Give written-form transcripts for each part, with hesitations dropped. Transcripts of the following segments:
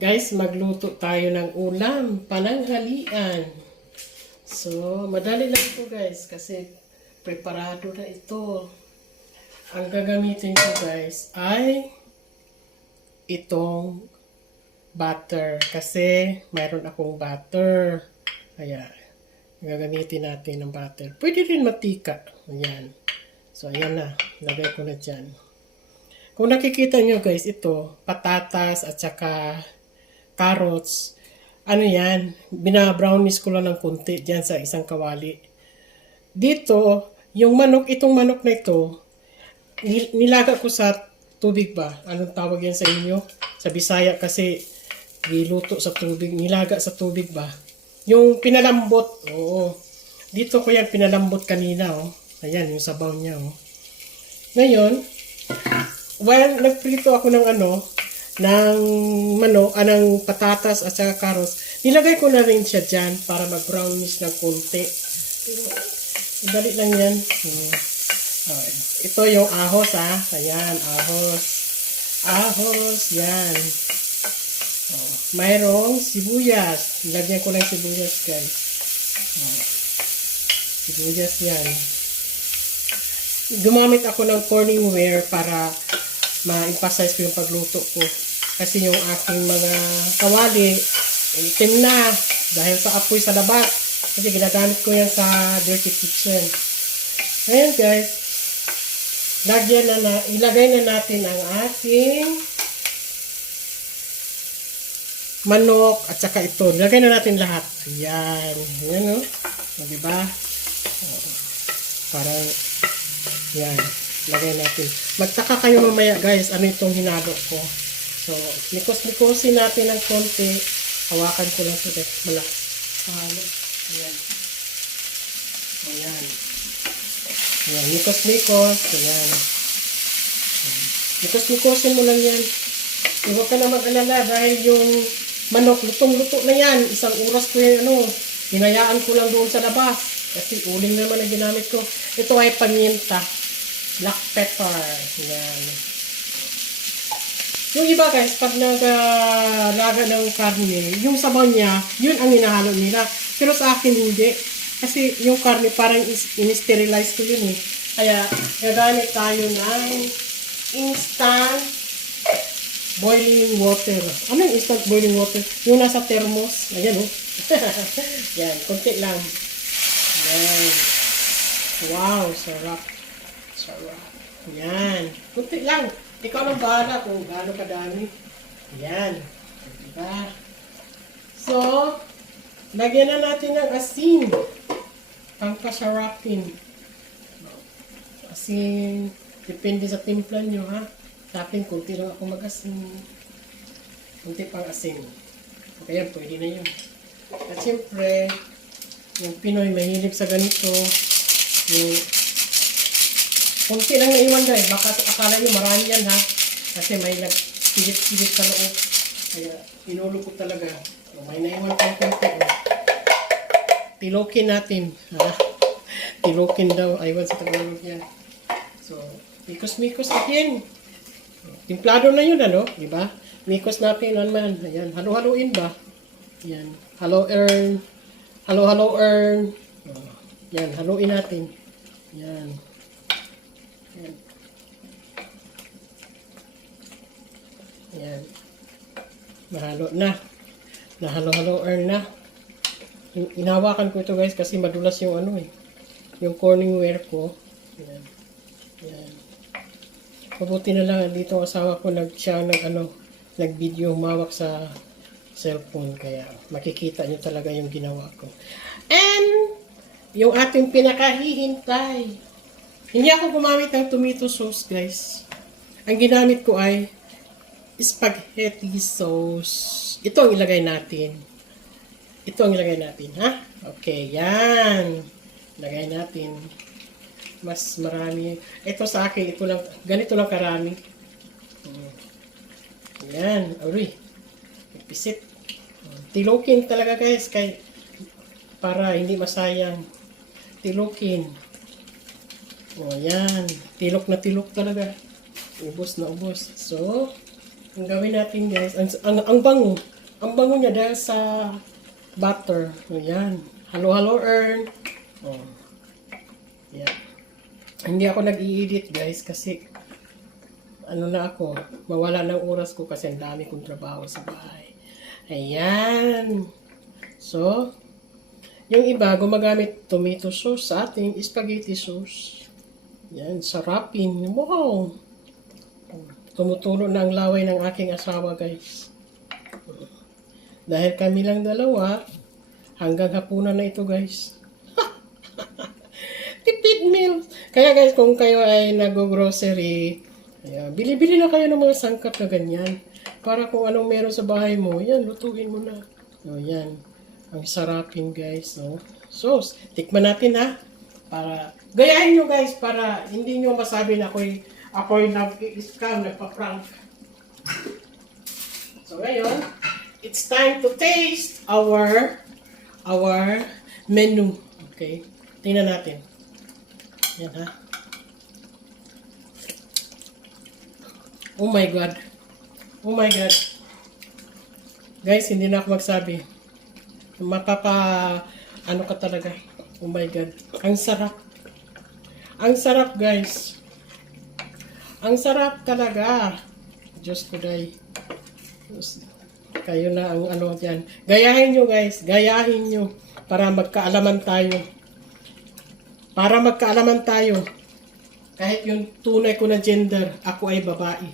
Guys, magluto tayo ng ulam, pananghalian. So, madali lang ito guys kasi preparado na ito. Ang gagamitin ko guys ay itong butter kasi mayroon akong butter. Kaya, gagamitin natin ng butter. Pwede rin matika. Ayan. So, ayan na. Lagay ko na dyan. Kung nakikita nyo guys, ito, patatas at saka carrots. Ano yan? Bina-brownies ko lang ng konti dyan sa isang kawali. Dito, yung manok, itong manok na ito, nilaga ko sa tubig ba? Anong tawag yan sa inyo? Sa Bisaya kasi niluto sa tubig, nilaga sa tubig ba? Yung pinalambot, oo. Dito ko yan pinalambot kanina, oh. Ayan, yung sabaw niya, oh. Ngayon, while nagprito ako ng ng ng patatas at saka carrots, nilagay ko na rin siya dyan para mag-brownish ng konti. Pero, madali lang yan. Okay. Ito yung ahos, ha. Ayan, ahos. Ahos, yan. Oh, mayroong sibuyas. Nilagyan ko lang sibuyas, guys. Oh, sibuyas yan. Gumamit ako ng corning ware para ma-emphasize ko yung pagluto ko. Kasi yung aking mga kawali, itim na dahil sa apoy sa labas. Kasi ginagamit ko yan sa dirty kitchen. Ngayon guys, ilagay na natin ang ating manok at saka ito. Ilagay na natin lahat. Ayan. Ayan, o. O, diba? O, parang, yan. Lagay natin. Magtaka kayo mamaya guys, ano itong hinalo ko. So, nikos-nikosin natin ng konti. Hawakan ko lang ito guys. Halo. Ayan. Ayan. Ayan. Nikos-nikos. Ayan. Nikos-nikosin mo lang yan. Huwag ka na mag-alala dahil yung manok, lutong-luto na yan. Isang oras ko yung hinayaan ko lang doon sa labas. Kasi uling naman ang ginamit ko. Ito ay paminta. Black pepper. Yan. Yung iba guys, pag naglaga ng karne, yung sabaw niya, yun ang hinahalo nila. Pero sa akin hindi. Kasi yung karne parang in-sterilize ko yun eh. Kaya gagamit tayo ng instant boiling water. Ano yung instant boiling water? Yung nasa thermos. Ayan oh. Yan, konti lang. Yan. Wow, sarap. Sarap. Yan. Kunti lang. Ikaw lang bahala kung gaano kadami. Yan. Diba? So, lagyan na natin ng asin. Pangpasarapin. Asin. Depende sa timpla nyo, ha? Sa akin, kunti lang ako mag-asin. Kunti pang asin. Kaya, pwede na yun. At siyempre, yung Pinoy mahilig sa ganito. Yung kunti lang naiwan guys. Baka akala nyo marami yan ha. Kasi may nagpilit-pilit sa loob. Kaya inulo ko talaga. So, may naiwan pang kunti. Tilokin natin. Ha? Tilokin daw. Aywan sa Tagalog yan. So, mikos-mikos natin. Timplado na yun ano. Diba? Mikos natin naman. Ayan. Halo-haloin ba? Ayan. Halo earn. Halo-halo earn. Yan. Haluin natin. Yan. Yan. Yan. Nahalo na. Nahalo-halo earn na. Inahawakan ko ito guys kasi madulas yung yung corning ware ko. Yan. Yan. Mabuti na lang dito ang asawa ko nag-video humawak sa cellphone kaya makikita niyo talaga yung ginawa ko. And yung ating pinakahihintay. Hindi ako gumamit ng tomato sauce, guys. Ang ginamit ko ay spaghetti sauce. Ito ang ilagay natin. Ito ang ilagay natin, ha? Okay, yan. Ilagay natin. Mas marami. Ito sa akin, ito lang, ganito lang karami. Yan, uri. Pisit. Tilukin talaga, guys, para hindi masayang. Tilukin. O, yan. Tilok na tilok talaga. Ubos na ubos. So, ang gawin natin guys, ang bango. Ang bango niya dahil sa butter. Ayan. Halo-halo earn. Oh. Ayan. Hindi ako nag-i-edit guys kasi ano na ako, mawala ng oras ko kasi ang dami kong trabaho sa bahay. Ayan. So, yung iba gumagamit tomato sauce sa ating spaghetti sauce. Yan, sarapin. Wow! Tumutulo na ang laway ng aking asawa, guys. Dahil kami lang dalawa, hanggang hapunan na ito, guys. Tipid meal. Kaya, guys, kung kayo ay nag-grocery, bili-bili na kayo ng mga sangkap na ganyan. Para kung anong meron sa bahay mo, yan, lutuin mo na. O, yan. Ang sarapin, guys. No? So, tikman natin, ha? Para, gayahin nyo, guys, para hindi nyo masabi na ako'y nag-scam, nagpa-prank. So, ngayon, it's time to taste our menu. Okay? Tingnan natin. Yan, ha? Oh my God. Oh my God. Guys, hindi na ako magsabi. Ano ka talaga. Oh my God. Ang sarap. Ang sarap, guys. Ang sarap talaga. Diyos ko, day. Kayo na ang ano dyan. Gayahin nyo, guys. Gayahin nyo. Para magkaalaman tayo. Para magkaalaman tayo. Kahit yung tunay ko na gender, ako ay babae.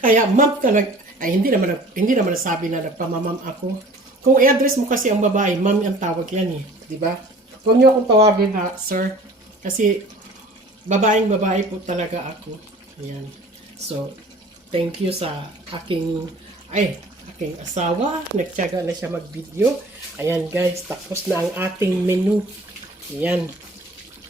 Kaya, ma'am talaga. Ay, hindi naman nasabi na nagpamamam ako. Kung i-address mo kasi ang babae, ma'am ang tawag yan eh. Diba? Huwag niyo akong tawagin na, sir. Kasi, babae po talaga ako. Ayan. So, thank you sa aking asawa. Nagtiyaga na siya mag-video. Ayan guys, tapos na ang ating menu. Ayan.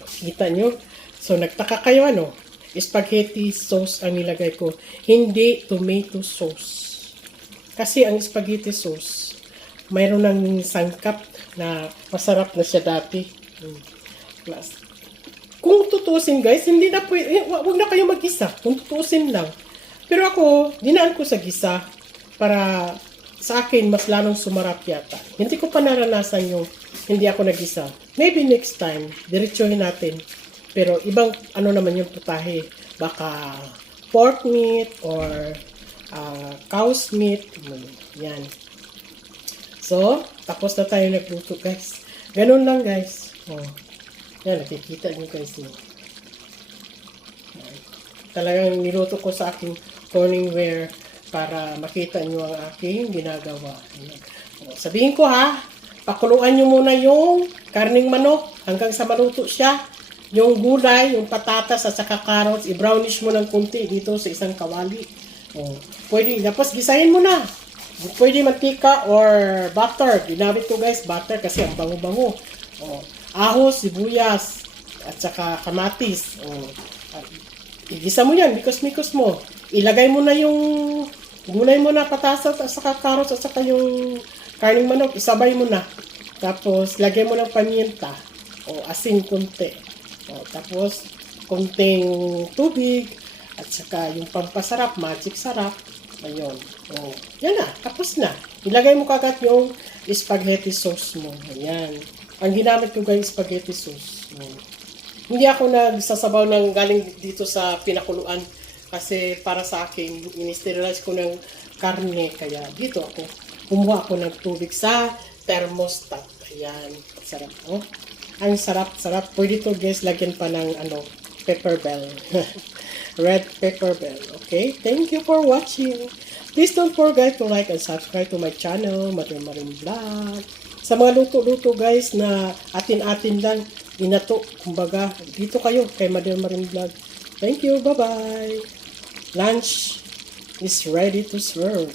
Kita nyo? So, nagtaka kayo ano? Spaghetti sauce ang nilagay ko. Hindi tomato sauce. Kasi ang spaghetti sauce, mayroon ng sangkap na masarap na siya dati. Plus, kung tutusin guys, hindi na pwede, wag na kayo mag-gisa. Kung tutusin lang. Pero ako, dinaan ko sa gisa para sa akin, mas lalong sumarap yata. Hindi ko pa naranasan yung hindi ako nag-gisa. Maybe next time, diretsuhin natin. Pero ibang ano naman yung putahe. Baka pork meat or cow's meat. Yan. So, tapos na tayo nagluto guys. Ganun lang guys. Oh. Yan, nakikita nyo guys. Yan. Talagang niluto ko sa aking corningware para makita nyo ang aking ginagawa. Yan. Oh, sabihin ko ha, pakuluan nyo muna yung karning manok hanggang sa maluto siya. Yung gulay, yung patatas at saka carrots, i-brownish mo ng kunti dito sa isang kawali. Oh, pwede, tapos gisahin mo na. Pwede mantika or butter. Ginamit ko guys, butter kasi ang bango-bango. Oh, ahos, sibuyas, at saka kamatis. Oh, igisa mo yan, mikos-mikos mo. Ilagay mo na yung gulay mo na patatas at saka carrots at saka yung karning manok. Isabay mo na. Tapos, lagay mo ng paminta. O asin kunti. O, tapos, kunting tubig, at saka yung pampasarap, magic sarap. Ayun. O, yan na. Tapos na. Ilagay mo kagad yung spaghetti sauce mo. Ayan. Ang ginamit ko guys, spaghetti sauce. O. Hindi ako nagsasabaw ng galing dito sa pinakuluan. Kasi para sa akin, in-sterilize ko ng karne. Kaya dito ako. Kumuha ako ng tubig sa thermostat. Ayan. Sarap. O. Ang sarap-sarap. Pwede to guys, lagyan pa ng pepper bell. Red pepper bell. Okay? Thank you for watching. Please don't forget to like and subscribe to my channel, Madam Marin Vlog. Sa mga luto-luto guys na atin-atin lang, inato, kumbaga, dito kayo kay Madam Marin Vlog. Thank you. Bye-bye. Lunch is ready to serve.